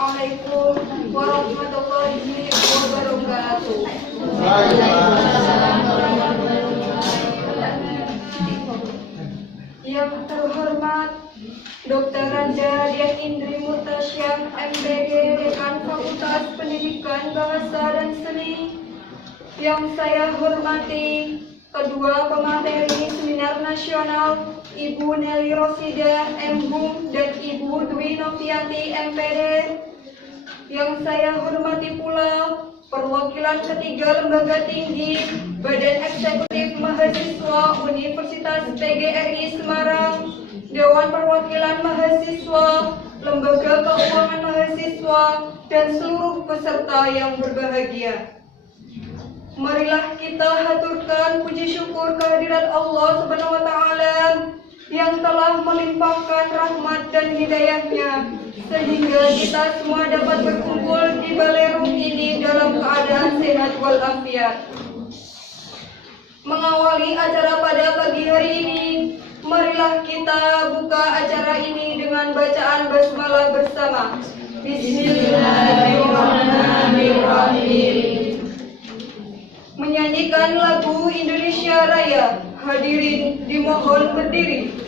Assalamualaikum warahmatullahi wabarakatuh. Yang terhormat Dr. Raja Dian Indri Murtasyah, MPD, Dekan Fakultas Pendidikan Bahasa dan Seni. Yang saya hormati Kedua Pemateri Seminar Nasional, Ibu Nelly Rosida, MHum, dan Ibu Dwi Novianti, MPD. Yang saya hormati pula perwakilan ketiga lembaga tinggi Badan Eksekutif Mahasiswa Universitas PGRI Semarang, Dewan Perwakilan Mahasiswa, Lembaga Keuangan Mahasiswa, dan seluruh peserta yang berbahagia. Marilah kita haturkan puji syukur kehadirat Allah Subhanahu wa Ta'ala yang telah melimpahkan rahmat dan hidayahnya sehingga kita semua dapat berkumpul di balai room ini dalam keadaan sehat walafiat. Mengawali acara pada pagi hari ini, marilah kita buka acara ini dengan bacaan basmalah bersama. Bismillahirrahmanirrahim. Menyanyikan lagu Indonesia Raya, hadirin dimohon berdiri.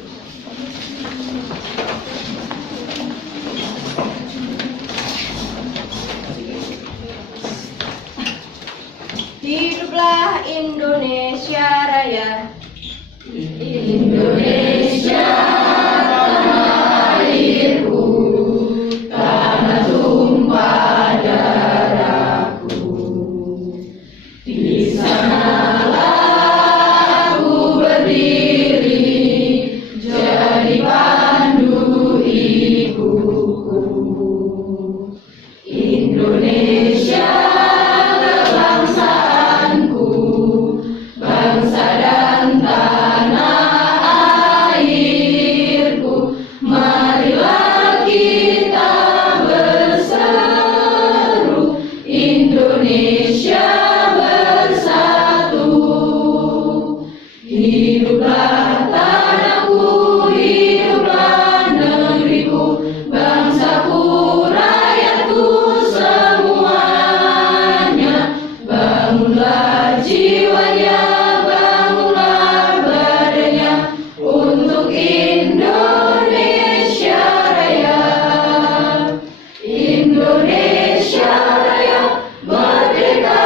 Hiduplah Indonesia Raya. Indonesia tanah airku, tanah tumpah darahku. Di sanalah aku berdiri, jadi pandu ibuku. Indonesia kebangsaanku, bangsa dan tanah airku. Marilah kita berseru, Indonesia bersatu. Hiduplah tanahku, hiduplah negeriku, bangsaku, rakyatku semuanya. Bangunlah jiwanya, bangunlah badannya untuk Indonesia Raya. Indonesia Raya, merdeka,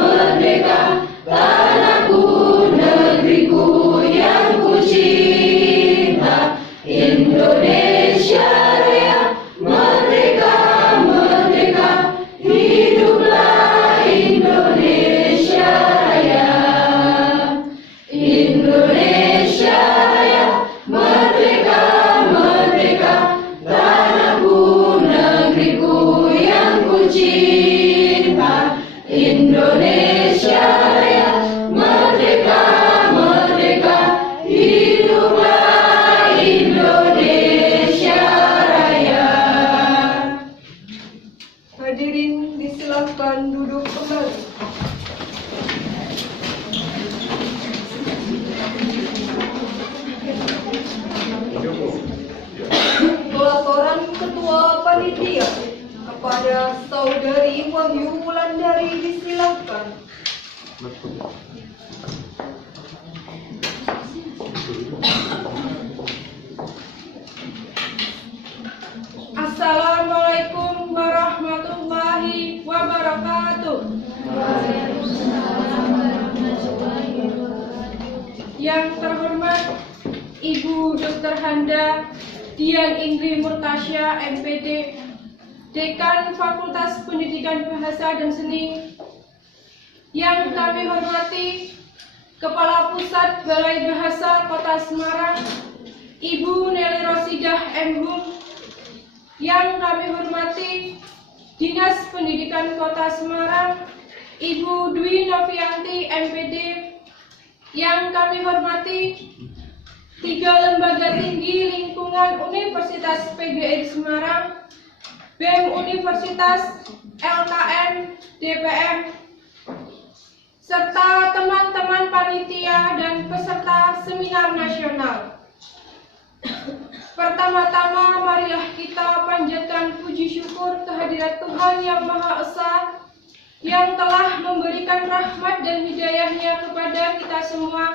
merdeka, tanahku, negeriku yang ku cinta. Indonesia Raya, merdeka, merdeka, hiduplah Indonesia Raya. Indonesia Raya, merdeka, merdeka, tanahku, negeriku yang ku cinta. Indonesia Raya, merdeka, merdeka, hiduplah Indonesia Raya. Hadirin disilakan duduk kembali. Pelaporan Ketua Panitia kepada Saudari Wahyu Wulandari disilakan. Assalamualaikum warahmatullahi wabarakatuh. Yang terhormat Ibu Dr. Handa Dian Indri Murtasyah, MPD, Dekan Fakultas Pendidikan Bahasa dan Seni. Yang kami hormati Kepala Pusat Balai Bahasa Kota Semarang, Ibu Nelly Rosidah, MHum. Yang kami hormati Dinas Pendidikan Kota Semarang, Ibu Dwi Novianti, MPD. Yang kami hormati tiga lembaga tinggi lingkungan Universitas PGRI Semarang, BEM Universitas, LKM, DPM, serta teman-teman panitia dan peserta seminar nasional. Pertama-tama marilah kita panjatkan puji syukur kehadirat Tuhan Yang Maha Esa yang telah memberikan rahmat dan hidayah-Nya kepada kita semua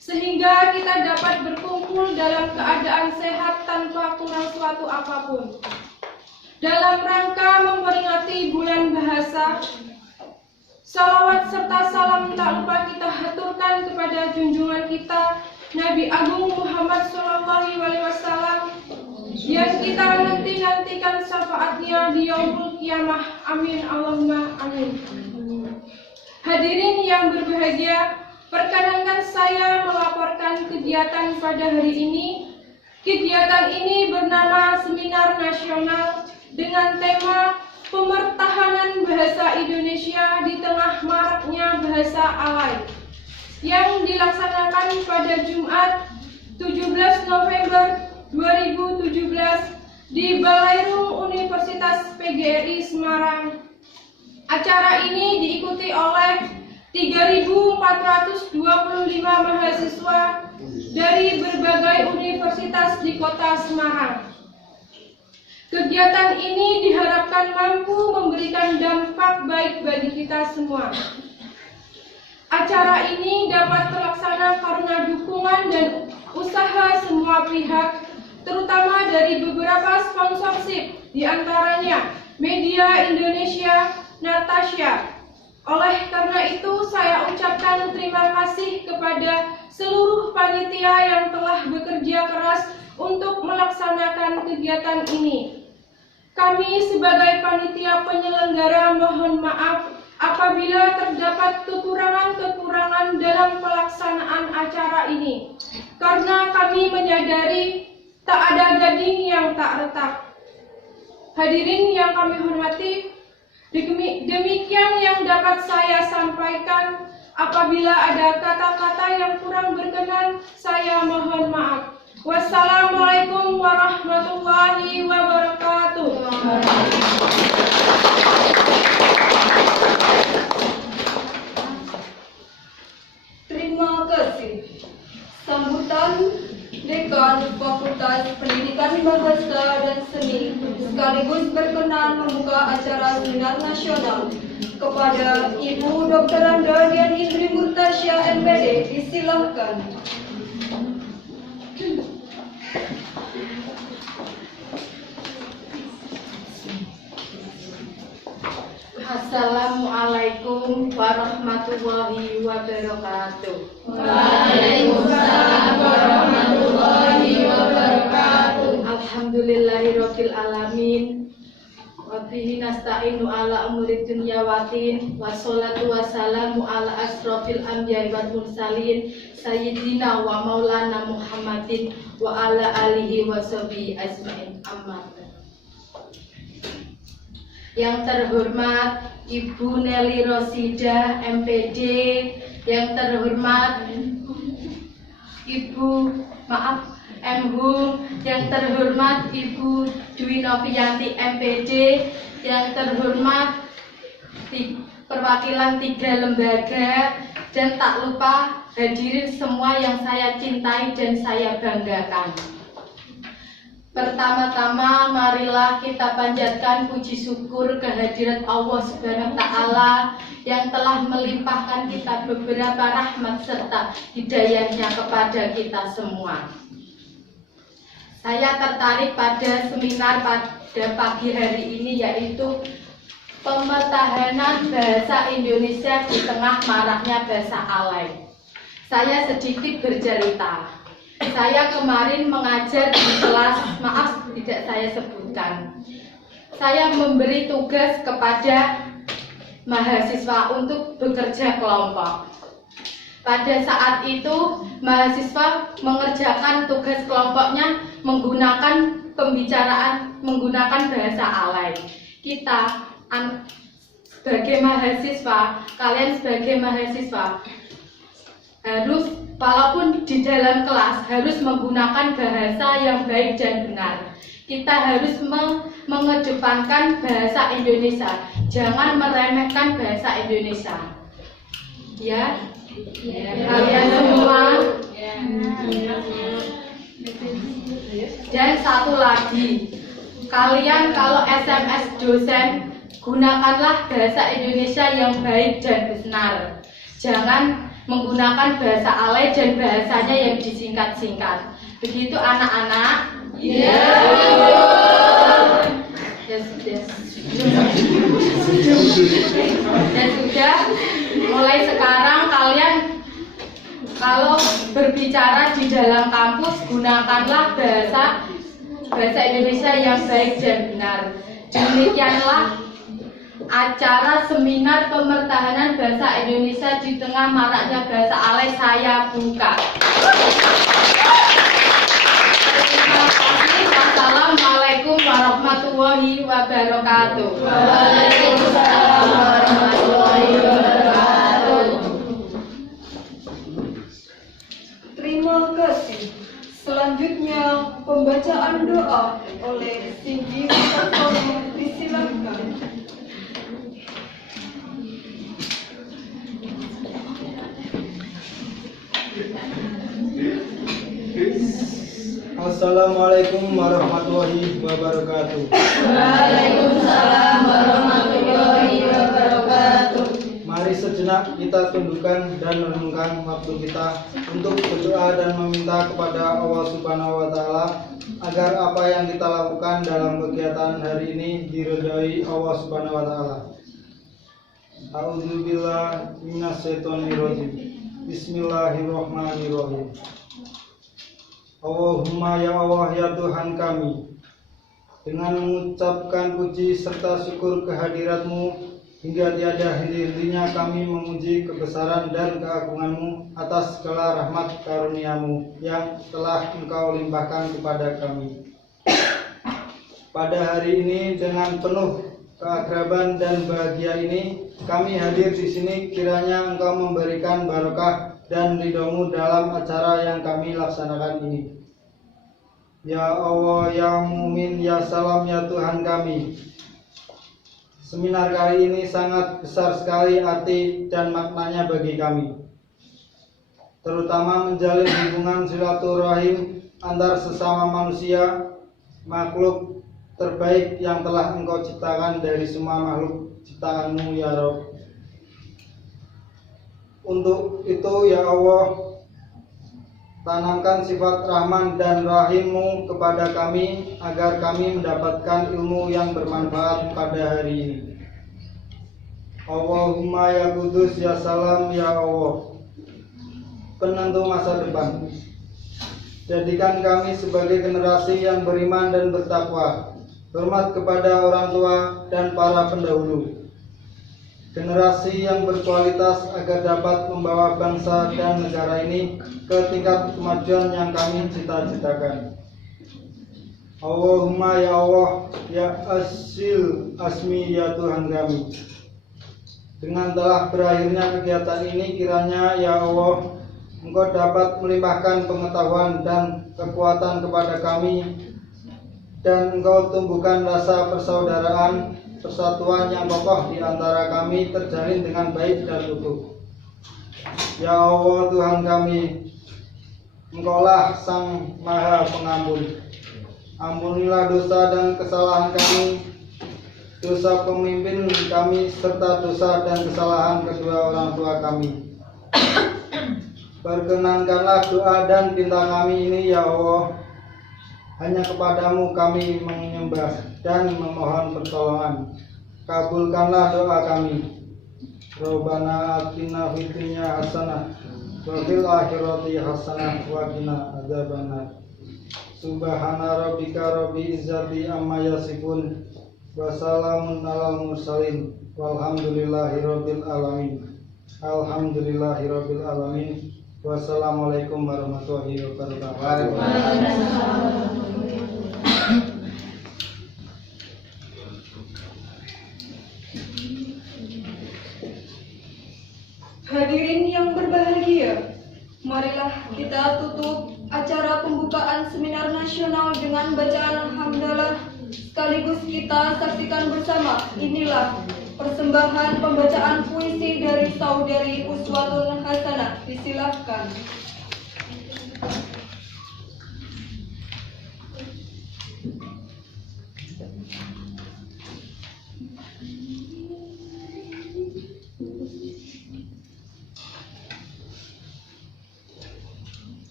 sehingga kita dapat berkumpul dalam keadaan sehat tanpa kurang suatu apapun. Dalam rangka memperingati bulan bahasa, salawat serta salam tak lupa kita haturkan kepada junjungan kita Nabi Agung Muhammad SAW yang kita nantikan syafaatnya di yaumul kiamah. Amin Allahumma amin. Hadirin yang berbahagia, perkenankan saya melaporkan kegiatan pada hari ini. Kegiatan ini bernama Seminar Nasional dengan tema Pemertahanan Bahasa Indonesia di Tengah Maraknya Bahasa Alay yang dilaksanakan pada Jumat 17 November 2017 di Balairung Universitas PGRI Semarang. Acara ini diikuti oleh 3.425 mahasiswa dari berbagai universitas di kota Semarang. Kegiatan ini diharapkan mampu memberikan dampak baik bagi kita semua. Acara ini dapat terlaksana karena dukungan dan usaha semua pihak, terutama dari beberapa sponsorship, diantaranya Media Indonesia, Natasha. Oleh karena itu, saya ucapkan terima kasih kepada seluruh panitia yang telah bekerja keras untuk melaksanakan kegiatan ini. Kami sebagai panitia penyelenggara mohon maaf apabila terdapat kekurangan-kekurangan dalam pelaksanaan acara ini, karena kami menyadari tak ada gading yang tak retak. Hadirin yang kami hormati, demikian yang dapat saya sampaikan. Apabila ada kata-kata yang kurang berkenan, saya mohon maaf. Wassalamualaikum warahmatullahi wabarakatuh. Terima kasih. Sambutan Dekan Fakultas Pendidikan Bahasa dan Seni sekaligus berkenan membuka acara Seminar Nasional kepada Ibu Dr. Anda Dian Indri Murtasya MPD, disilahkan. Assalamualaikum warahmatullahi wabarakatuh. Waalaikumsalam warahmatullahi wabarakatuh. Alhamdulillahirabbil alamin. Wa bihi nasta'inu ala umuri dunya waddin. Wassalatu wassalamu ala asrofil anbiya'i wal mursalin sayyidina wa maulana Muhammadin wa ala alihi wa sahbihi ajmain. Amma ba'du. Yang terhormat Ibu Nelly Rosida MPD, yang terhormat Ibu Hum, yang terhormat Ibu Dwi Novianti MPD, yang terhormat perwakilan 3 lembaga, dan tak lupa hadirin semua yang saya cintai dan saya banggakan. Pertama-tama marilah kita panjatkan puji syukur kehadirat Allah Subhanahu wa Ta'ala yang telah melimpahkan kita beberapa rahmat serta hidayahnya kepada kita semua. Saya tertarik pada seminar pada pagi hari ini, yaitu Pemertahanan Bahasa Indonesia di Tengah Maraknya Bahasa Alay. Saya sedikit bercerita. Saya kemarin mengajar di kelas, maaf tidak saya sebutkan. Saya memberi tugas kepada mahasiswa untuk bekerja kelompok. Pada saat itu mahasiswa mengerjakan tugas kelompoknya menggunakan pembicaraan, menggunakan bahasa alay. Kita sebagai mahasiswa, kalian sebagai mahasiswa harus, walaupun di dalam kelas, harus menggunakan bahasa yang baik dan benar. Kita harus mengedepankan bahasa Indonesia, jangan meremehkan bahasa Indonesia. Ya, kalian semua. Dan satu lagi, kalian kalau SMS dosen, gunakanlah bahasa Indonesia yang baik dan benar. Jangan menggunakan bahasa alay dan bahasanya yang disingkat-singkat. Begitu anak-anak? Iya. Ya sudah. Ya sudah. Mulai sekarang kalian kalau berbicara di dalam kampus, gunakanlah bahasa Indonesia yang baik dan benar. Demikianlah acara seminar pemertahanan bahasa Indonesia di tengah maraknya bahasa alay saya buka. Terima kasih. Wassalamualaikum warahmatullahi wabarakatuh. Waalaikumsalam warahmatullahi wabarakatuh. Terima kasih. Selanjutnya pembacaan doa oleh Singgi Kartono, disilakan. Assalamualaikum warahmatullahi wabarakatuh. Waalaikumsalam warahmatullahi wabarakatuh. Mari sejenak kita tundukkan dan renungkan waktu kita untuk berdoa dan meminta kepada Allah Subhanahu wa Ta'ala agar apa yang kita lakukan dalam kegiatan hari ini diridhoi Allah Subhanahu wa Ta'ala. A'udzubillahi minasyaitonirrajim. Bismillahirrahmanirrahim. Allahumma ya Allah ya Tuhan kami, dengan mengucapkan puji serta syukur kehadirat-Mu, hingga tiada henti-hentinya kami memuji kebesaran dan keagungan-Mu atas segala rahmat karunia-Mu yang telah Engkau limpahkan kepada kami. Pada hari ini dengan penuh keakraban dan bahagia ini, kami hadir di sini, kiranya Engkau memberikan barokah dan ridho-Mu dalam acara yang kami laksanakan ini. Ya Allah, ya Mumin, ya Salam, ya Tuhan kami. Seminar kali ini sangat besar sekali arti dan maknanya bagi kami, terutama menjalin hubungan silaturahim antar sesama manusia, makhluk terbaik yang telah Engkau ciptakan dari semua makhluk ciptaan-Mu ya Rabb. Untuk itu ya Allah, tanamkan sifat Rahman dan Rahim-Mu kepada kami agar kami mendapatkan ilmu yang bermanfaat pada hari ini. Allahumma ya Kudus ya Salam ya Allah, penentu masa depan, jadikan kami sebagai generasi yang beriman dan bertakwa, hormat kepada orang tua dan para pendahulu, generasi yang berkualitas agar dapat membawa bangsa dan negara ini ke tingkat kemajuan yang kami cita-citakan. Allahumma ya Allah ya Asil Asmi ya Tuhan kami, dengan telah berakhirnya kegiatan ini, kiranya ya Allah Engkau dapat melimpahkan pengetahuan dan kekuatan kepada kami, dan Engkau tumbuhkan rasa persaudaraan, persatuan yang kokoh di antara kami terjalin dengan baik dan utuh. Ya Allah Tuhan kami, Engkaulah Sang Maha Pengampun. Ampunilah dosa dan kesalahan kami, dosa pemimpin kami, serta dosa dan kesalahan kedua orang tua kami. Perkenankanlah doa dan pinta kami ini ya Allah, hanya kepadamu kami menyembah dan memohon pertolongan. Kabulkanlah doa kami. Rabbana atina fid dunya hasanah wa fil akhirati hasanah wa qina adzabannar. Subhana rabbika rabbil izzati amma yasifun wa salamun alal mursalin walhamdulillahi rabbil alamin. Alhamdulillahi rabbil alamin. Wassalamualaikum warahmatullahi wabarakatuh. Hadirin yang berbahagia, marilah kita tutup acara pembukaan seminar nasional dengan bacaan hamdalah, sekaligus kita saksikan bersama. Inilah persembahan pembacaan puisi dari saudari Uswatun Hasanah. Disilahkan.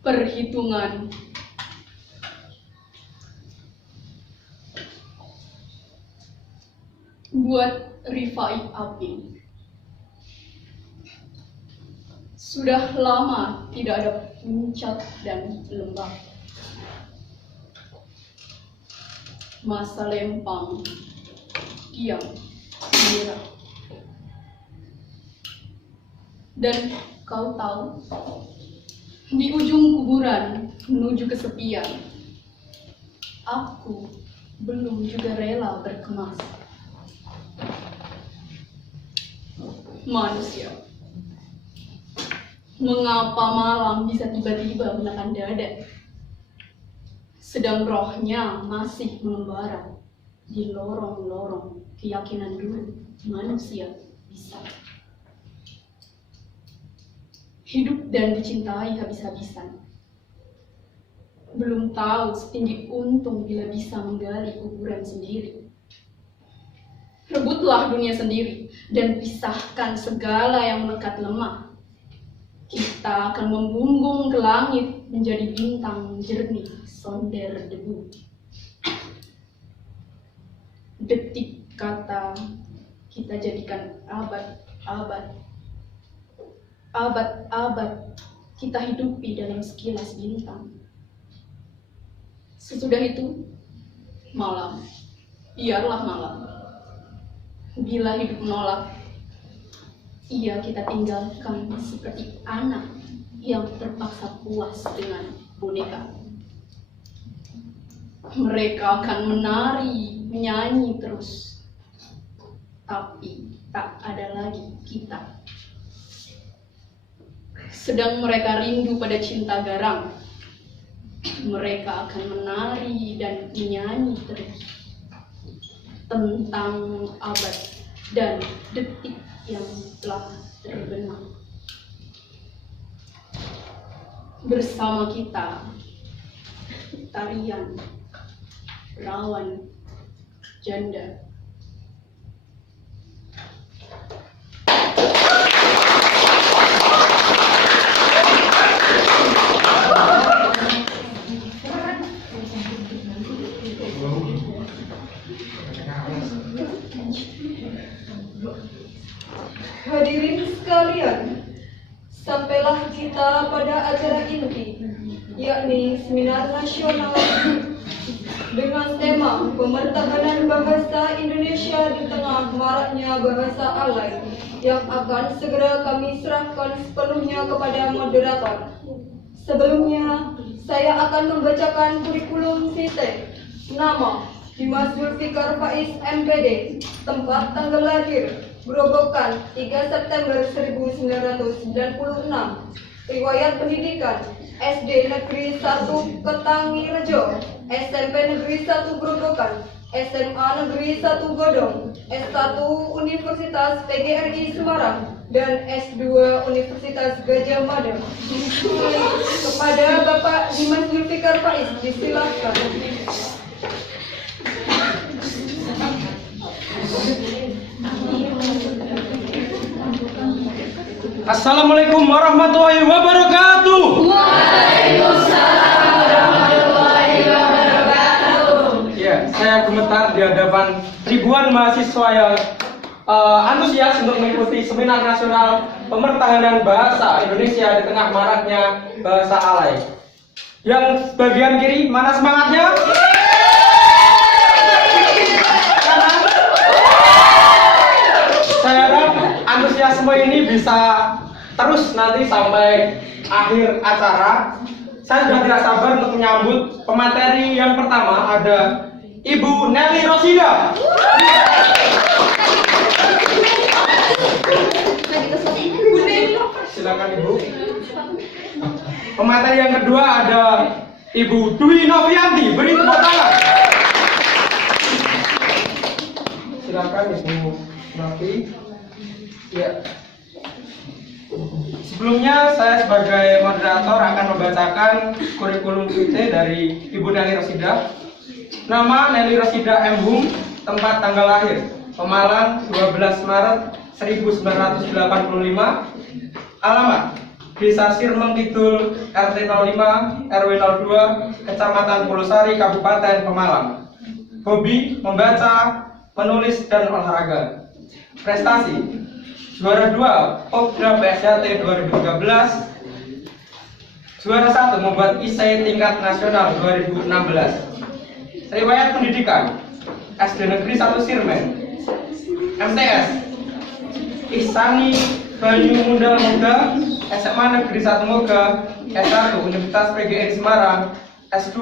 perhitungan. Buat Rifai Aping. Sudah lama tidak ada puncak dan lembah. Masa lempang, diam, menyerah. Dan kau tahu, di ujung kuburan menuju kesepian, aku belum juga rela berkemas. Manusia, mengapa malam bisa tiba-tiba menekan dada, sedang rohnya masih mengembara di lorong-lorong keyakinan dulu manusia bisa hidup dan dicintai habis-habisan. Belum tahu setinggi untung bila bisa menggali kuburan sendiri. Rebutlah dunia sendiri dan pisahkan segala yang melekat lemah. Kita akan membumbung ke langit menjadi bintang jernih sonder debu. Detik kata kita jadikan abad-abad. Abad-abad kita hidupi dalam sekilas bintang. Sesudah itu, malam, biarlah malam. Bila hidup menolak, ia kita tinggalkan seperti anak yang terpaksa puas dengan boneka. Mereka akan menari, menyanyi terus, tapi tak ada lagi kita. Sedang mereka rindu pada cinta garang, mereka akan menari dan menyanyi terus tentang abad dan detik yang telah terbenam. Bersama kita, tarian, rawan, janda. Hadirin sekalian, sampailah kita pada acara inti, yakni seminar nasional dengan tema pemertahanan bahasa Indonesia di tengah maraknya bahasa alay, yang akan segera kami serahkan sepenuhnya kepada moderator. Sebelumnya, saya akan membacakan kurikulum vitae. Nama: Dimas Zulfikar Faiz MPD. Tempat tanggal lahir: Grobogan 3 September 1996. Riwayat pendidikan: SD Negeri 1 Ketangirejo, SMP Negeri 1 Grobogan, SMA Negeri 1 Godong, S1 Universitas PGRI Semarang, dan S2 Universitas Gajah Mada. Kepada Bapak Dimas Zulfikar Faiz, disilakan. Assalamualaikum warahmatullahi wabarakatuh. Waalaikumsalam warahmatullahi wabarakatuh. Ya, saya gemetar di hadapan ribuan mahasiswa yang antusias untuk mengikuti seminar nasional pemertahanan bahasa Indonesia di tengah maraknya bahasa alay. Yang bagian kiri, mana semangatnya? Saya harap antusiasme ini bisa terus nanti sampai akhir acara. Saya sudah tidak sabar untuk menyambut pemateri yang pertama, ada Ibu Nelly Rosida. Silakan Ibu. Pemateri yang kedua ada Ibu Dwi Novianti. Beri tepuk tangan. Silakan Ibu Novi. Ya. Sebelumnya saya sebagai moderator akan membacakan kurikulum vitae dari Ibu Nelly Rosida. Nama: Nelly Rosida M. Hum. Tempat tanggal lahir: Pemalang 12 Maret 1985. Alamat: Desa Sirmeng Kidul, RT 05, RW 02, Kecamatan Pulosari, Kabupaten Pemalang. Hobi membaca, menulis, dan olahraga. Prestasi: juara 2 Popda PSHT 2013, juara 1 membuat isai tingkat nasional 2016. Riwayat pendidikan: SD Negeri 1 Sirmen, MTS Ihsani Bayu Muda Moga, SMA Negeri 1 Moga, S1 Universitas PGRI Semarang, S2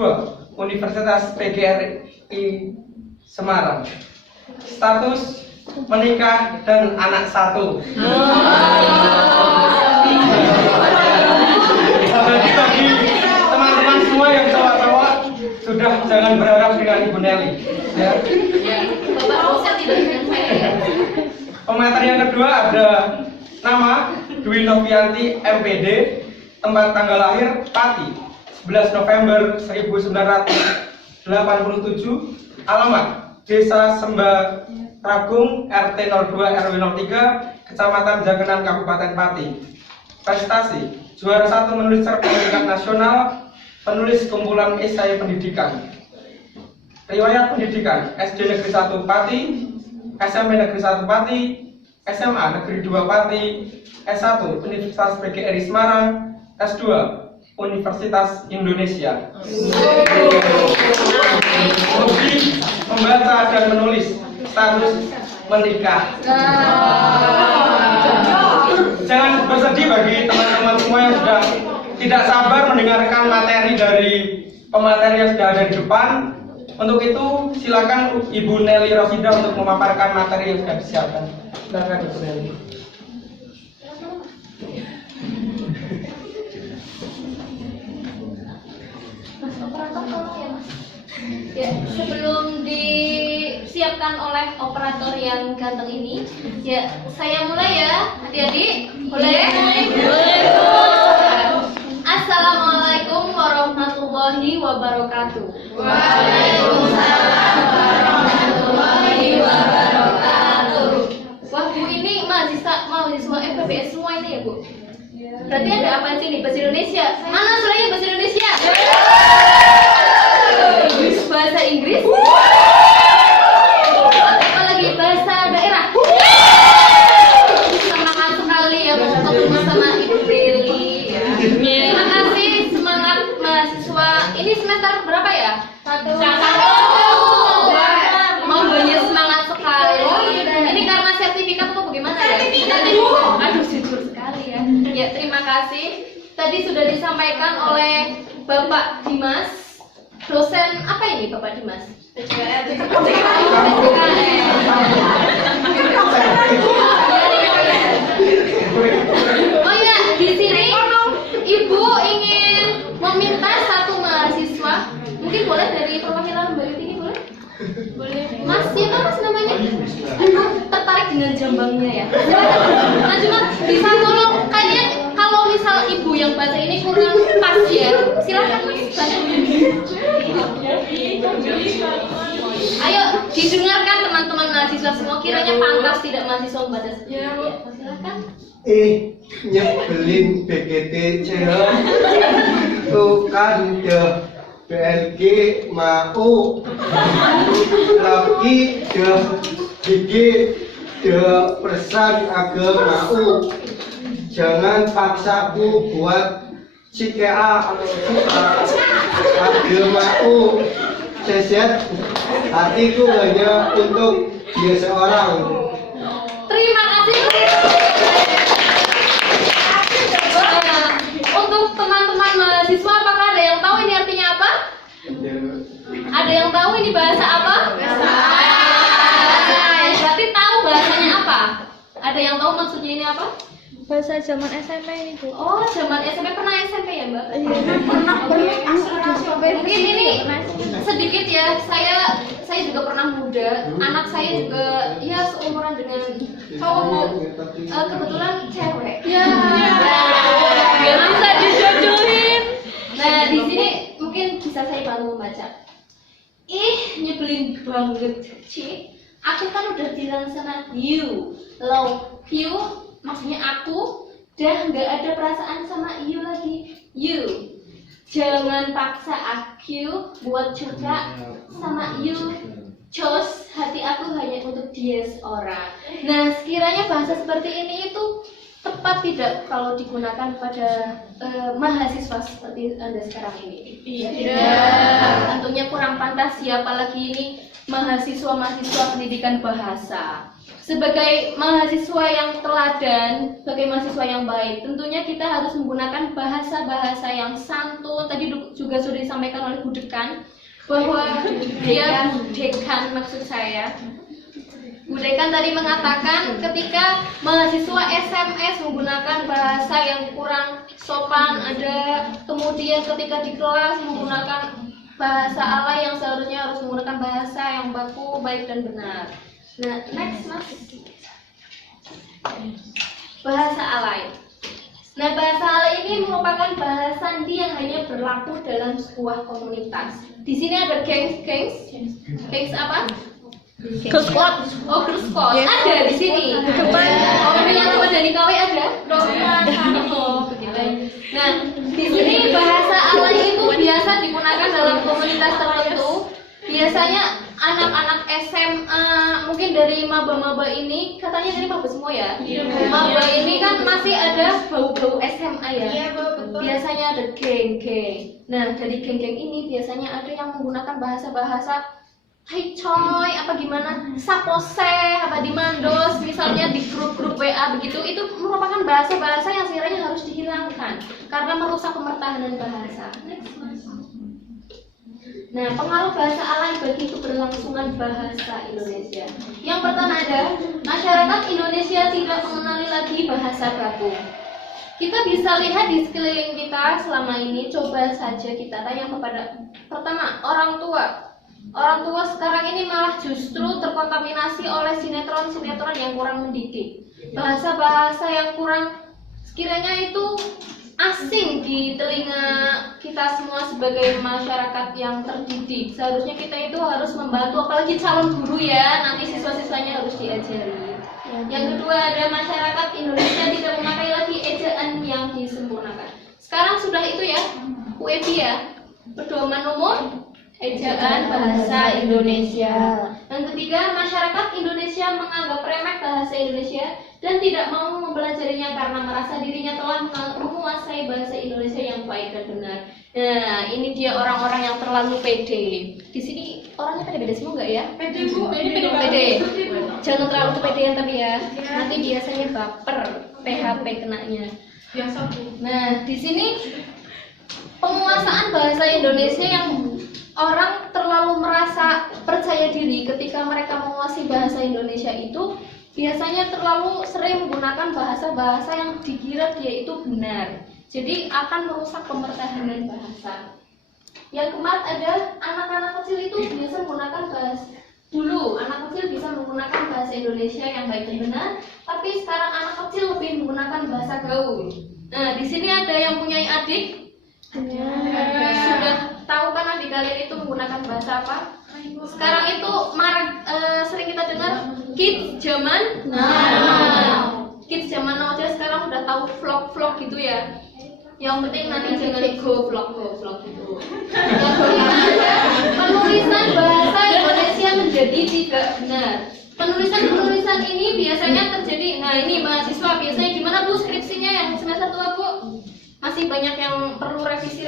Universitas PGRI Semarang. Status menikah dan anak 1. Jadi bagi teman-teman semua yang cowok-cowok, sudah jangan berharap dengan Ibu Nelly. Ya. Bapak Rosa tidak dengan saya. Pemateri yang kedua ada nama Dwi Novianti MPD, tempat tanggal lahir Pati 11 November 1987, alamat Desa Sembaragung RT 02 RW 03, Kecamatan Jagenan, Kabupaten Pati. Prestasi: juara 1 menulis cerpen tingkat nasional, penulis kumpulan esai pendidikan. Riwayat pendidikan: SD Negeri 1 Pati, SMP Negeri 1 Pati, SMA Negeri 2 Pati, S1 Universitas PGRI Semarang, S2 Universitas Indonesia. Hobi membaca dan menulis. Status menikah. Jangan bersedih bagi teman-teman semua yang sudah tidak sabar mendengarkan materi dari pemateri yang sudah ada di depan. Untuk itu silakan Ibu Nelly Rosida untuk memaparkan materi yang sudah disiapkan. Silakan Ibu Nelly. Mas operator tolong ya Mas. Ya, sebelum disiapkan oleh operator yang ganteng ini, ya saya mulai ya, adik-adik. Boleh? Boleh. Assalamualaikum warahmatullahi wabarakatuh. Waalaikumsalam warahmatullahi wabarakatuh. Wah, Bu, ini mahasiswa FPBS semua ini ya, Bu? Berarti ada apa aja nih? Bahasa Indonesia. Mana suaranya bahasa Indonesia? Bahasa Inggris. Apa lagi? Bahasa daerah. Semangat sekali ya ketemu sama Ibu Deli. Terima kasih, semangat mahasiswa. Ini semester berapa ya? Satu. Mau banyak semangat sekali. Ini karena sertifikat tuh bagaimana ya? Aduh, jujur sekali ya. Ya, terima kasih. Tadi sudah disampaikan oleh Bapak Dimas. Dosen apa ini Bapak Dimas? Oh ya, di sini Ibu ingin meminta satu mahasiswa. Mungkin boleh dari perwakilan Lembaga Tinggi, boleh? Boleh. Mas, siapa Mas namanya? Aduh, tertarik dengan jambangnya ya. Nah, cuma bisa tolong kayaknya kalau misal Ibu yang baca ini kurang pas ya. Silakan Mas, baca. Ayo didengarkan teman-teman mahasiswa semua, kiranya pantas tidak mahasiswa membaca. Ya, silakan. Nyebelin BGT tuh kan deh BLG mau lagi deh gigi deh persan agak mau. Jangan paksaku buat CKA agak mau. Seset hatiku hanya untuk dia seorang. Terima kasih. Untuk teman-teman mahasiswa, apakah ada yang tahu ini artinya apa? Ada yang tahu ini bahasa apa? Berarti tahu bahasanya apa? Ada yang tahu maksudnya ini apa? Bahasa zaman SMP ini, Bu. Oh, zaman SMP. Pernah SMP ya, Mbak? Pernah. Mungkin ini sedikit ya. Saya juga pernah muda. Anak saya juga ya seumuran dengan cowok. Kebetulan cewek. Ya. Gak bisa dijodohin. Nah, di sini mungkin bisa saya bantu membaca. Nyebelin banget, Ci. Aku kan udah bilang sama you, love you. Maksudnya aku, Dah nggak ada perasaan sama you lagi. You, jangan paksa aku buat suka sama you. Cos, hati aku hanya untuk dia seorang. Nah, sekiranya bahasa seperti ini itu tepat tidak kalau digunakan pada mahasiswa seperti Anda sekarang ini? Tidak. Tentunya kurang pantas, siapa lagi ini mahasiswa-mahasiswa pendidikan bahasa. Sebagai mahasiswa yang teladan, sebagai mahasiswa yang baik, tentunya kita harus menggunakan bahasa-bahasa yang santun. Tadi juga sudah disampaikan oleh Bu Dekan bahwa dia Dekan maksud saya. Bu Dekan tadi mengatakan ketika mahasiswa SMS menggunakan bahasa yang kurang sopan, ada kemudian ketika di kelas menggunakan bahasa alay yang seharusnya harus menggunakan bahasa yang baku, baik dan benar. Nah, next mas, bahasa alay. Nah, bahasa alay ini merupakan bahasa sandi yang hanya berlaku dalam sebuah komunitas. Di sini ada gengs apa? Girl squad. Oh, girl squad. Ada di sini. Oh, ternyata Dhani KW ada. Oh, begitu. Nah, di sini bahasa alay itu biasa digunakan dalam komunitas tertentu. Biasanya anak-anak SMA, mungkin dari maba-maba ini, katanya dari maba semua ya? Maba ini kan masih ada bau-bau SMA ya? Iya, betul. Biasanya ada geng-geng. Nah, dari geng-geng ini biasanya ada yang menggunakan bahasa-bahasa hai coy, apa gimana, sapose, apa di mandos, misalnya di grup-grup WA begitu, itu merupakan bahasa-bahasa yang sekiranya harus dihilangkan karena merusak kemertahanan bahasa. Nah, pengaruh bahasa alay bagi keberlangsungan bahasa Indonesia. Yang pertama ada, masyarakat Indonesia tidak mengenali lagi bahasa baku. Kita bisa lihat di sekeliling kita selama ini, coba saja kita tanya kepada, pertama, orang tua. Orang tua sekarang ini malah justru terkontaminasi oleh sinetron-sinetron yang kurang mendidik. Bahasa-bahasa yang kurang sekiranya itu asing di telinga kita semua sebagai masyarakat yang terdidik. Seharusnya kita itu harus membantu, apalagi calon guru ya, nanti siswa-siswanya harus diajari. Yang kedua ada masyarakat Indonesia tidak memakai lagi ejaan yang disempurnakan. Sekarang sudah itu ya, UEB ya, pedoman umum ejaan bahasa Indonesia. Yang ketiga, masyarakat Indonesia menganggap remeh bahasa Indonesia dan tidak mau mempelajarinya karena merasa dirinya telah menguasai bahasa Indonesia yang baik dan benar. Nah, ini dia orang-orang yang terlalu pede. Di sini orangnya pede-pede semua nggak ya? Pede Bu, pede. Jangan terlalu kepedean tapi ya. Nanti biasanya baper, PHP kenanya. Biasa Bu. Nah, di sini penguasaan bahasa Indonesia yang orang terlalu merasa percaya diri ketika mereka menguasai bahasa Indonesia itu biasanya terlalu sering menggunakan bahasa-bahasa yang dikira dia itu benar. Jadi akan merusak kemertahanan bahasa. Yang keempat ada anak-anak kecil itu biasa menggunakan bahasa. Dulu anak kecil bisa menggunakan bahasa Indonesia yang baik dan benar, tapi sekarang anak kecil lebih menggunakan bahasa gaul. Nah, di sini ada yang punya adik? Sudah tahu kan adik kalian itu menggunakan bahasa apa? Sekarang itu marak sering kita dengar kids zaman now. Kids zaman now aja sekarang udah tahu vlog-vlog gitu ya. Yang penting nanti jangan go vlog gitu. Penulisan bahasa Indonesia menjadi tidak benar. Penulisan ini biasanya terjadi. Nah, ini mahasiswa biasanya gimana Bu skripsinya yang semester tua Bu? Masih banyak yang perlu revisi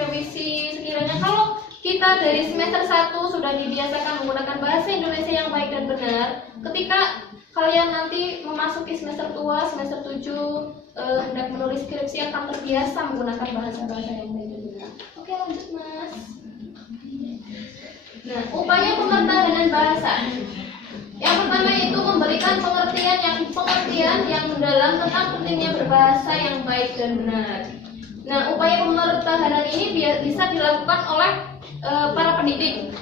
sekiranya kalau kita dari semester 1 sudah dibiasakan menggunakan bahasa Indonesia yang baik dan benar, ketika kalian nanti memasuki semester tua, semester 7 hendak menulis skripsi akan terbiasa menggunakan bahasa-bahasa yang baik dan benar. Oke, lanjut Mas. Nah, upaya pemertahanan bahasa. Yang pertama itu memberikan pengertian yang mendalam tentang pentingnya berbahasa yang baik dan benar. Nah, upaya pemertahanan ini bisa dilakukan oleh para pendidik.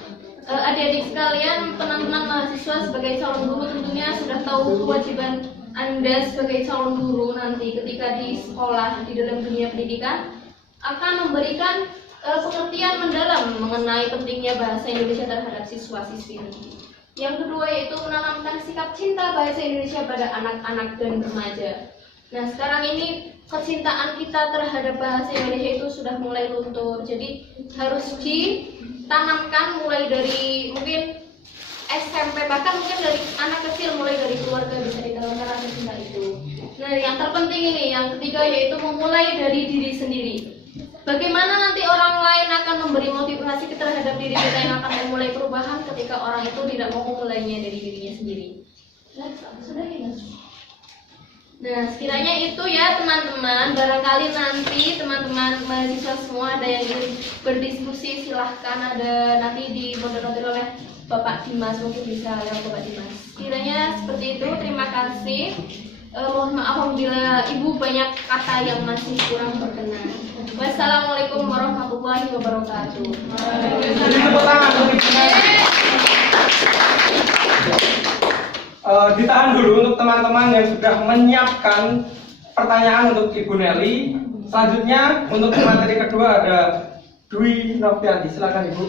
Adik-adik sekalian, teman-teman mahasiswa sebagai calon guru tentunya sudah tahu kewajiban Anda sebagai calon guru nanti ketika di sekolah di dalam dunia pendidikan akan memberikan pengertian mendalam mengenai pentingnya bahasa Indonesia terhadap siswa-siswi nanti. Yang kedua yaitu menanamkan sikap cinta bahasa Indonesia pada anak-anak dan remaja. Nah, sekarang ini kecintaan kita terhadap bahasa Indonesia itu sudah mulai luntur. Jadi harus ditanamkan mulai dari mungkin SMP, bahkan mungkin dari anak kecil, mulai dari keluarga bisa ditanamkan rasa cinta itu. Nah, yang terpenting ini, yang ketiga, yaitu memulai dari diri sendiri. Bagaimana nanti orang lain akan memberi motivasi terhadap diri kita yang akan memulai perubahan ketika orang itu tidak mau memulainya dari dirinya sendiri. Sudah ya? Nah, sekiranya itu ya teman-teman, barangkali nanti teman-teman mahasiswa semua ada yang ingin berdiskusi, silahkan, ada nanti dimoderatori oleh Bapak Dimas, mungkin bisa lewat Bapak Dimas. Sekiranya seperti itu, terima kasih. Mohon maaf apabila Ibu banyak kata yang masih kurang berkenan. Wassalamualaikum warahmatullahi wabarakatuh. Tepuk tangan untuk Ibu Nelly. Ditahan dulu untuk teman-teman yang sudah menyiapkan pertanyaan untuk Ibu Nelly. Selanjutnya untuk materi kedua ada Dwi Novianti. Silakan Ibu.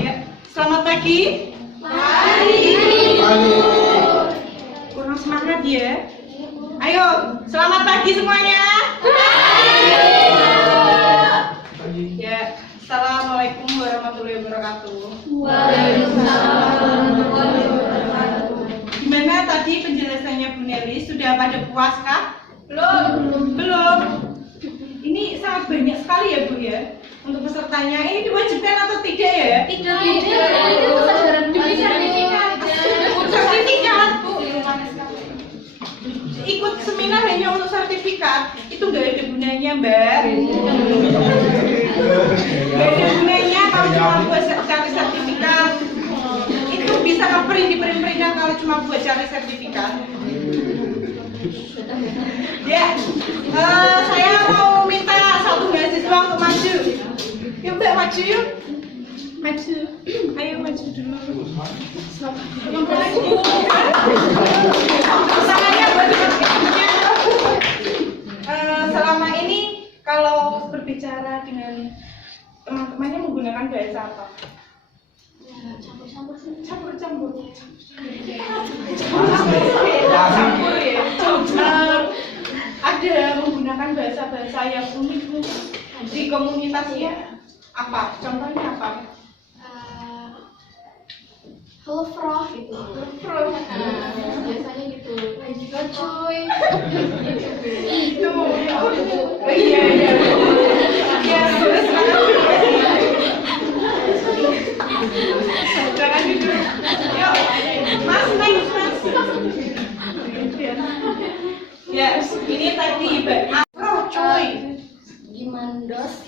Ya, selamat pagi. Kurang semangat ya. Ayo, selamat pagi semuanya. Ya, assalamualaikum warahmatullahi wabarakatuh. Gimana tadi penjelasannya Bu Nelly? Sudah pada puas kah? Belum. Ini sangat banyak sekali ya Bu ya untuk pesertanya. Ini diwajibkan atau tidak ya? Tidak, itu kesadaran Sertifikat Bu. Ikut seminar hanya untuk sertifikat itu nggak ada gunanya Mbak. Nggak ada gunanya kalau cuma buat cari sertifikat. Itu bisa ngeprint di print-printan kalau cuma buat cari sertifikat. Ya, saya mau minta satu mahasiswa untuk maju. Yuk Mbak, maju yuk. Maju. Ayo maju dulu. Tangannya buat teman-temannya. Selama ini kalau berbicara dengan teman-temannya menggunakan bahasa apa? Campur-campur ya. Ada menggunakan bahasa-bahasa yang unik di komunitasnya. Apa? Contohnya apa? halo Prof gitu. Biasanya gitu. Halo cuy. Itu. Oh iya. Ya, jangan duduk. Yuk, Mas. Ya, ini tadi Pro cuy. Gimandos.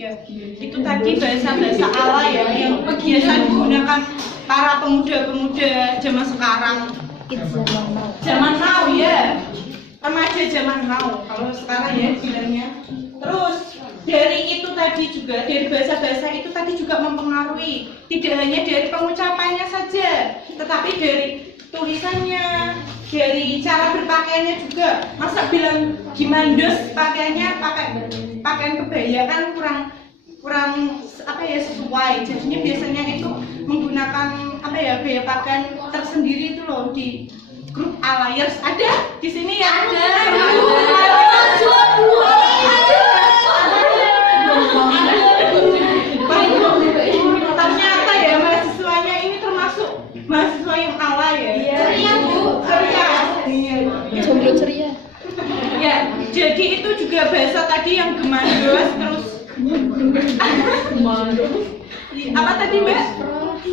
Ya, itu tadi bahasa-bahasa ala ya yang biasa digunakan para pemuda-pemuda zaman sekarang. Zaman now ya. Remaja zaman now kalau sekarang ya bilangnya. Terus dari itu tadi juga, dari bahasa-bahasa itu tadi juga mempengaruhi, tidak hanya dari pengucapannya saja, tetapi dari tulisannya, dari cara berpakaiannya juga. Masa bilang gimandos pakaiannya pakai pakaian kebaya kan kurang apa ya sesuai. Jadinya biasanya itu menggunakan apa ya gaya pakaian tersendiri itu loh di grup Alliers. Ada di sini ya? Ada. Ternyata ya mahasiswanya ini termasuk mahasiswa yang ala ya. Ceria Bu. Jomblo ceria. Ya, jadi itu juga bahasa tadi yang gemandos terus apa tadi Mbak?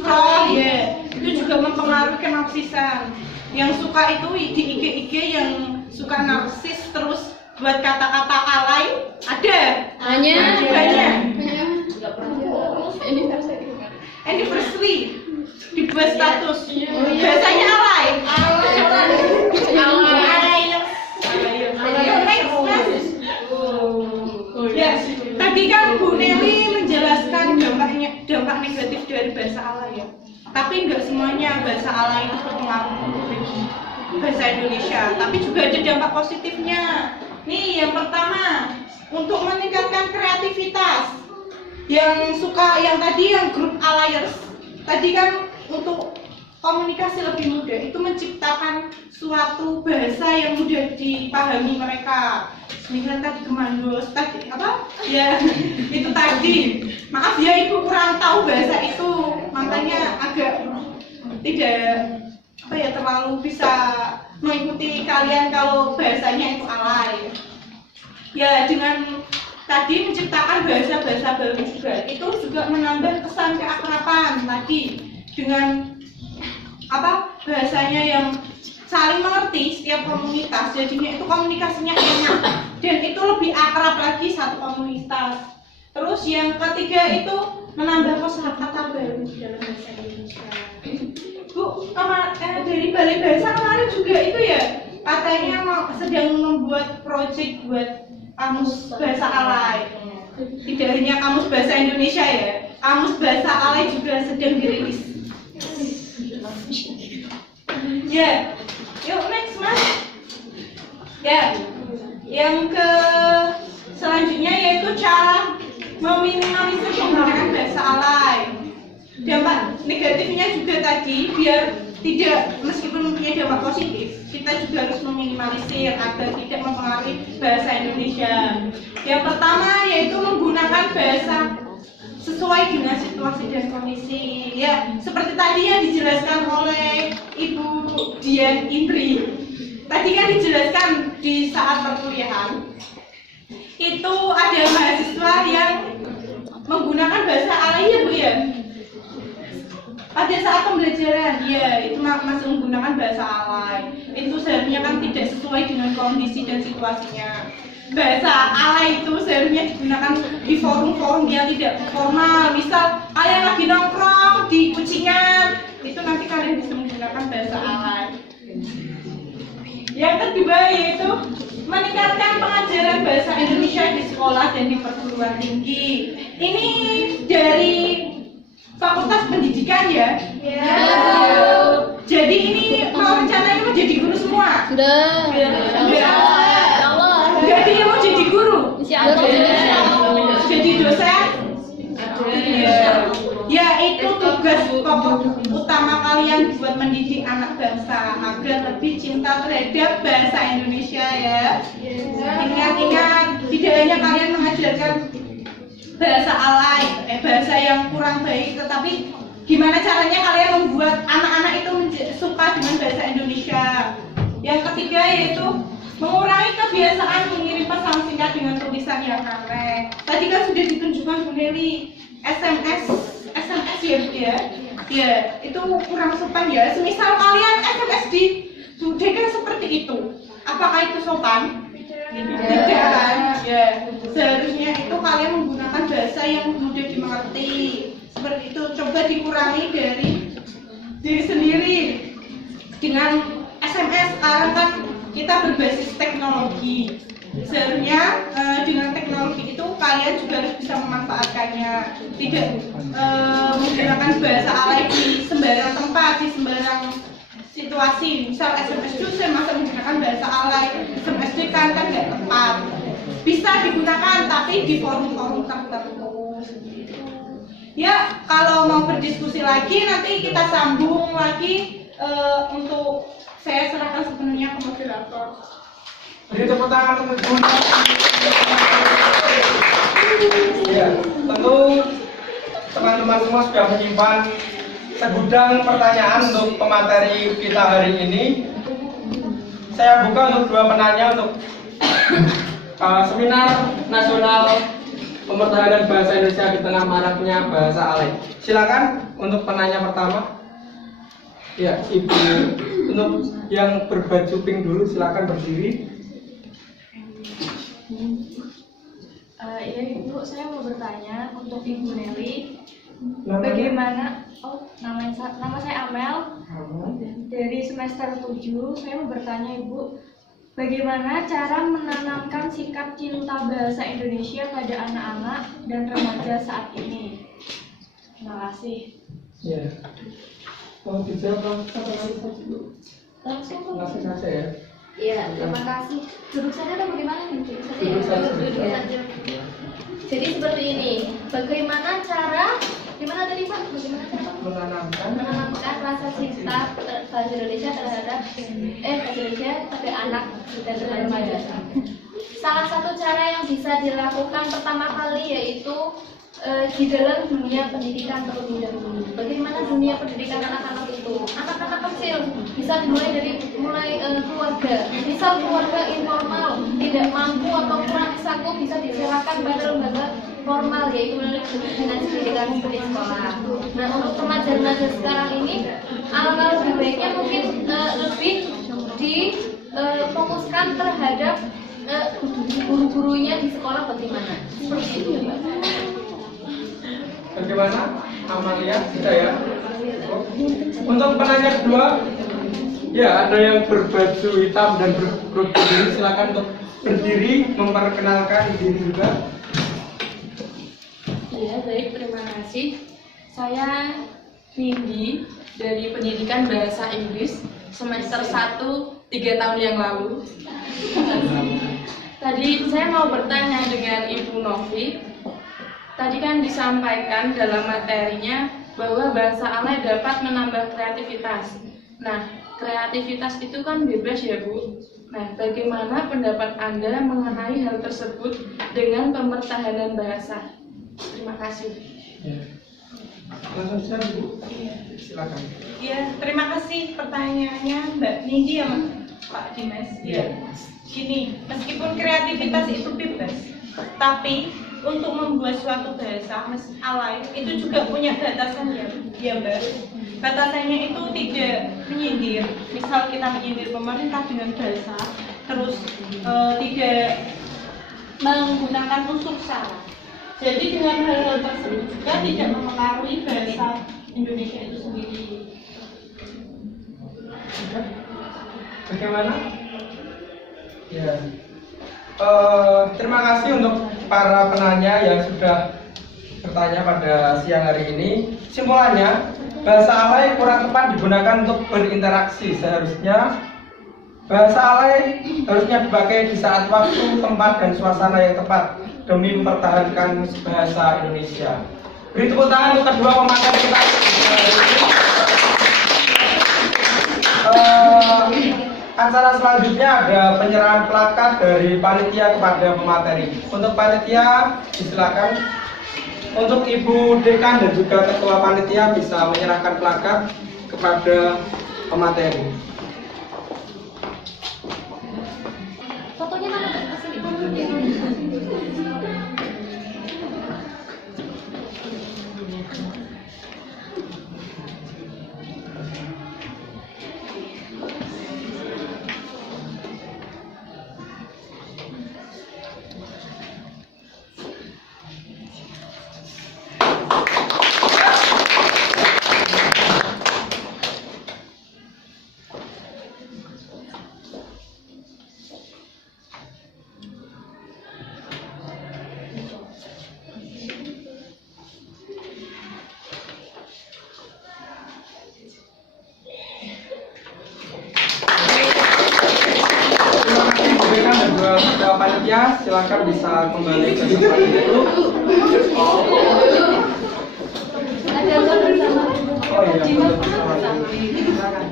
Oh ya, itu juga mempengaruhi kenarsisan. Yang suka itu di IG yang suka narsis terus buat kata-kata alay ada. Banyak. Anniversary dibuat status. Biasanya alay. Ya, tadi kan Bu Nelly menjelaskan dampak negatif dari bahasa alay ya. Tapi nggak semuanya bahasa alay itu berpengaruh untuk bahasa Indonesia. Tapi juga ada dampak positifnya. Nih, yang pertama untuk meningkatkan kreativitas. Yang tadi yang grup Alliers. Tadi kan untuk komunikasi lebih mudah, itu menciptakan suatu bahasa yang mudah dipahami mereka. Misalnya tadi kemandos, tadi apa? Ya itu tadi. Maaf ya ibu kurang tahu bahasa itu, makanya agak tidak apa ya terlalu bisa mengikuti kalian kalau bahasanya itu alay. Ya dengan tadi menciptakan bahasa-bahasa baru juga, itu juga menambah kesan keakraban tadi dengan apa bahasanya yang saling mengerti setiap komunitas, jadinya itu komunikasinya enak dan itu lebih akrab lagi satu komunitas. Terus yang ketiga itu menambah kosakata baru dalam bahasa Indonesia. Bu, dari Balai Bahasa kemarin juga itu ya katanya sedang membuat proyek buat kamus bahasa alay. Tidak hanya kamus bahasa Indonesia ya, kamus bahasa alay juga sedang dirilis. Ya, yuk next mas. Ya, yang ke selanjutnya yaitu cara meminimalisir penggunaan bahasa alay. Dampak negatifnya juga tadi biar tidak, meskipun mempunyai dampak positif, kita juga harus meminimalisir agar tidak mempengaruhi bahasa Indonesia. Yang pertama yaitu menggunakan bahasa sesuai dengan situasi dan kondisi. Ya, seperti tadi yang dijelaskan oleh Ibu Dian Indri. Tadi kan dijelaskan di saat perkuliahan itu ada mahasiswa yang menggunakan bahasa alay ya Bu ya. Pada saat pembelajaran, ya itu masih menggunakan bahasa alay. Itu seharusnya kan tidak sesuai dengan kondisi dan situasinya. Bahasa alay itu seharusnya digunakan di forum-forum yang tidak formal. Misal kalian lagi nongkrong di kucingan, itu nanti kalian bisa menggunakan bahasa alay. Yang kedua yaitu meningkatkan pengajaran bahasa Indonesia di sekolah dan di perguruan tinggi. Ini dari Fakultas Pendidikan ya? Ya. Jadi ini mau rencananya mau jadi guru semua? Sudah. Jadi mau jadi guru? Jadi dosen? Ya itu tugas pokok utama kalian buat mendidik anak bangsa agar lebih cinta terhadap bahasa Indonesia ya. Ingat-ingat, tidak hanya kalian mengajarkan bahasa alay, bahasa yang kurang baik, tetapi gimana caranya kalian membuat anak-anak itu suka dengan bahasa Indonesia. Yang ketiga yaitu mengurangi kebiasaan mengirim pesan singkat dengan tulisan yang aneh. Tadi kan sudah ditunjukkan Bu Nelly, SMS ya Bu ya. Ya, itu kurang sopan ya. Semisal kalian SMS di sudah kan seperti itu. Apakah itu sopan? Tidak kan? Ya, seharusnya itu kalian menggunakan bahasa yang mudah dimengerti. Seperti itu, coba dikurangi dari diri sendiri. Dengan SMS sekarang kan kita berbasis teknologi. Seharusnya dengan teknologi itu kalian juga harus bisa memanfaatkannya. Tidak menggunakan bahasa alay di sembarang tempat, di sembarang situasi. Misal SMS dosen masa menggunakan bahasa alay, SMS dekan kan nggak tepat. Bisa digunakan tapi di forum-forum tertentu. Ya, kalau mau berdiskusi lagi nanti kita sambung lagi untuk saya serahkan sepenuhnya ke moderator. Beri tepuk tangan teman-teman. Ya, tentu teman-teman semua sudah menyimpan segudang pertanyaan untuk pemateri kita hari ini. Saya buka untuk dua penanya untuk seminar nasional pempertahanan bahasa Indonesia di tengah maraknya bahasa alay. Silakan untuk penanya pertama. Ya, Ibu, untuk yang berbaju pink dulu silakan berdiri. Ya Ibu, saya mau bertanya untuk Ibu Nelly. Namanya? Bagaimana? Oh, nama saya Amel. Dari semester 7, saya mau bertanya Ibu, bagaimana cara menanamkan sikap cinta bahasa Indonesia pada anak-anak dan remaja saat ini? Terima kasih. Ya. Mau dijawab Langsung langsung saja ya. Iya, terima kasih. Duduk saja atau bagaimana nih? Duduk saja. Jadi seperti ini. Bagaimana cara? Gimana tadi Pak? Bagaimana cara? menanamkan rasa cinta bahasa Indonesia terhadap anak dan remaja. Salah satu cara yang bisa dilakukan pertama kali yaitu di dalam dunia pendidikan terlebih dahulu. Bagaimana dunia pendidikan anak-anak itu? Anak-anak kecil bisa dimulai dari keluarga. Misal keluarga informal tidak mampu atau kurang sanggup bisa diserahkan pada lembaga formal yaitu melalui dinas pendidikan seperti sekolah. Nah untuk remaja-remaja sekarang ini alangkah lebih baiknya mungkin lebih difokuskan terhadap guru-gurunya di sekolah bagaimana? Seperti itu ya Mbak. Bagaimana? Amalia, sudah ya? Untuk penanya kedua, ya ada yang berbaju hitam dan berkerudung biru, silakan untuk berdiri memperkenalkan diri juga. Ya, baik, terima kasih. Saya Nindi dari Pendidikan Bahasa Inggris semester 1 3 tahun yang lalu. Tadi saya mau bertanya dengan Ibu Novi. Tadi kan disampaikan dalam materinya bahwa bahasa alay dapat menambah kreativitas. Nah, kreativitas itu kan bebas ya Bu. Nah, bagaimana pendapat Anda mengenai hal tersebut dengan pemertahanan bahasa? Terima kasih. Langsung saja Bu. Silakan. Ya, terima kasih pertanyaannya Mbak Nindi ya Pak Dimas. Ya, gini, meskipun kreativitas itu bebas, tapi untuk membuat suatu bahasa alay itu juga punya batasannya, ya Mbak. Batasannya itu tidak menyindir. Misal kita menyindir pemerintah dengan bahasa, terus tidak menggunakan unsur sara. Jadi dengan hal-hal tersebut juga tidak mempengaruhi bahasa Indonesia itu sendiri. Bagaimana? Ya. Terima kasih untuk para penanya yang sudah bertanya pada siang hari ini. Simpulannya, bahasa alay kurang tepat digunakan untuk berinteraksi. Seharusnya bahasa alay harusnya dipakai di saat waktu, tempat, dan suasana yang tepat demi mempertahankan bahasa Indonesia. Beri tepuk tangan untuk kedua pemateri kita. Acara selanjutnya ada penyerahan plakat dari panitia kepada pemateri. Untuk panitia disilakan. Untuk Ibu Dekan dan juga ketua panitia bisa menyerahkan plakat kepada pemateri. Fotonya mana Mbak? Kesini. Ketua panitia silakan bisa kembali ke tempatnya dulu. Ada Mbak bersama. Oh iya, silakan.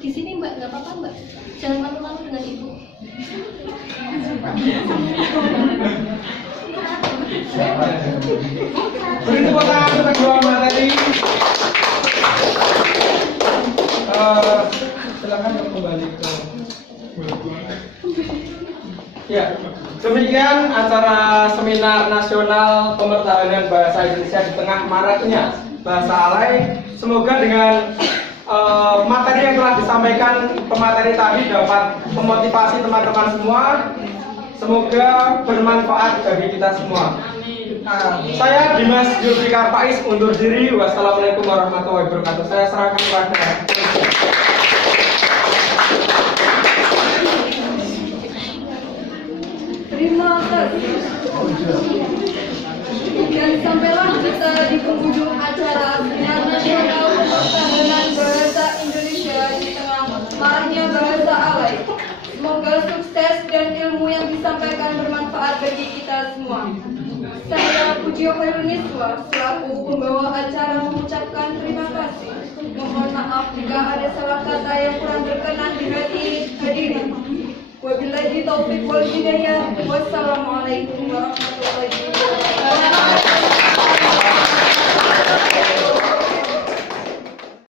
Di sini Mbak, nggak apa-apa Mbak. Jangan malu-malu dengan Ibu. Beri tepuk tangan untuk kedua materi. Silakan kembali ke. Ya, demikian acara seminar nasional pemertahanan bahasa Indonesia di tengah maraknya bahasa alay. Semoga dengan materi yang telah disampaikan pemateri tadi dapat memotivasi teman-teman semua. Semoga bermanfaat bagi kita semua. Saya Dimas Julfikar Faiz undur diri. Wassalamualaikum warahmatullahi wabarakatuh. Saya serahkan kepada. Terima kasih. Dan sampailah kita di penghujung acara seminar nasional pertahanan bahasa Indonesia. kita semua. Saya Puji Khairul Niswa selaku pembawa acara mengucapkan terima kasih. Mohon maaf jika ada salah kata yang kurang berkenan di hati hadirin. Wabillahi taufiq wal hidayah. Wassalamualaikum warahmatullahi wabarakatuh.